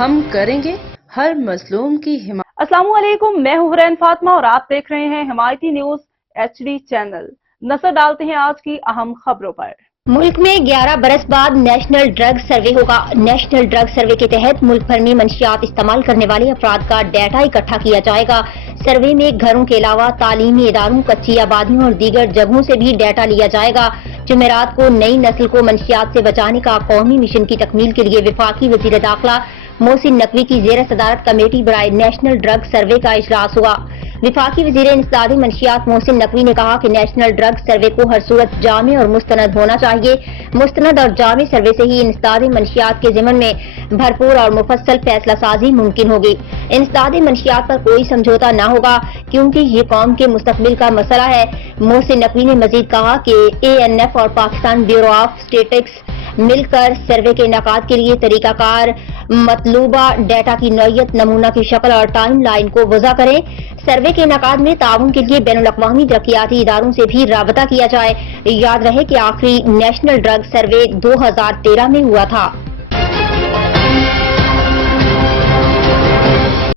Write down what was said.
ہم کریں گے ہر مظلوم کی حمایت۔ السلام علیکم، میں ہوں حرین فاطمہ اور آپ دیکھ رہے ہیں حمایتی نیوز HD چینل۔ نظر ڈالتے ہیں آج کی اہم خبروں پر۔ ملک میں 11 برس بعد نیشنل ڈرگ سروے ہوگا۔ نیشنل ڈرگ سروے کے تحت ملک بھر میں منشیات استعمال کرنے والے افراد کا ڈیٹا اکٹھا کیا جائے گا۔ سروے میں گھروں کے علاوہ تعلیمی اداروں، کچی آبادیوں اور دیگر جگہوں سے بھی ڈیٹا لیا جائے گا۔ جمعرات کو نئی نسل کو منشیات سے بچانے کا قومی مشن کی تکمیل کے لیے وفاقی وزیر داخلہ محسن نقوی کی زیر صدارت کمیٹی برائے نیشنل ڈرگ سروے کا اجلاس ہوا۔ وفاقی وزیر انسداد منشیات محسن نقوی نے کہا کہ نیشنل ڈرگ سروے کو ہر صورت جامع اور مستند ہونا چاہیے۔ مستند اور جامع سروے سے ہی انسداد منشیات کے ضمن میں بھرپور اور مفصل فیصلہ سازی ممکن ہوگی۔ انسداد منشیات پر کوئی سمجھوتہ نہ ہوگا کیونکہ یہ قوم کے مستقبل کا مسئلہ ہے۔ محسن نقوی نے مزید کہا کہ ANF اور پاکستان بیورو آف اسٹیٹسٹکس مل کر سروے کے انعقاد کے لیے طریقہ کار، مطلوبہ ڈیٹا کی نوعیت، نمونہ کی شکل اور ٹائم لائن کو وضع کریں۔ سروے کے انعقاد میں تعاون کے لیے بین الاقوامی ترقیاتی اداروں سے بھی رابطہ کیا جائے۔ یاد رہے کہ آخری نیشنل ڈرگ سروے 2013 میں ہوا تھا۔